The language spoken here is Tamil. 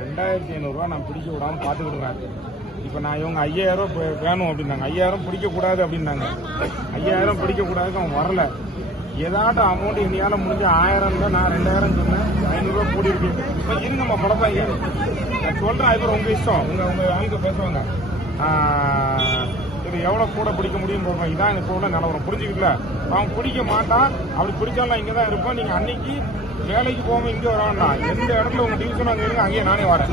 ரெண்டாயிரத்தி ஐநூறு ரூபா நான் பிடிக்க விடாம பாத்துக்கிடுறேன் இப்ப நான் இவங்க ஐயாயிரம் ரூபாய் வேணும் அப்படின்னாங்க. ஐயாயிரம் பிடிக்க கூடாது அப்படின்னாங்க. ஐயாயிரம் பிடிக்க கூடாதுக்கு அவன் வரல. ஏதாட்டும் அமௌண்ட் இனியால முடிஞ்ச ஆயிரம் தான் நான் ரெண்டாயிரம் சொன்னேன். ஐநூறு ரூபாய் கூடி இருக்கு இப்ப இருங்கம்மா படப்பாங்க நான் சொல்றேன் அது உங்க இஷ்டம். உங்க உங்க ஆளுக்கு பேசுவாங்க. எவ்வளோ எவ்வளவு கூட பிடிக்க முடியும் போடுறோம் இதான் இப்போ உள்ள நிலவரம். புரிஞ்சுக்கல அவன் பிடிக்க மாட்டான். அப்படி பிடிச்சாலும் இங்கே தான் இருப்போம் நீங்க அன்னைக்கு வேலைக்கு போவோம் இங்கே வர வேண்டாம் எந்த இடத்துல உங்க டிவிஷன் அங்கே இருங்க அங்கேயே நானே வரேன்.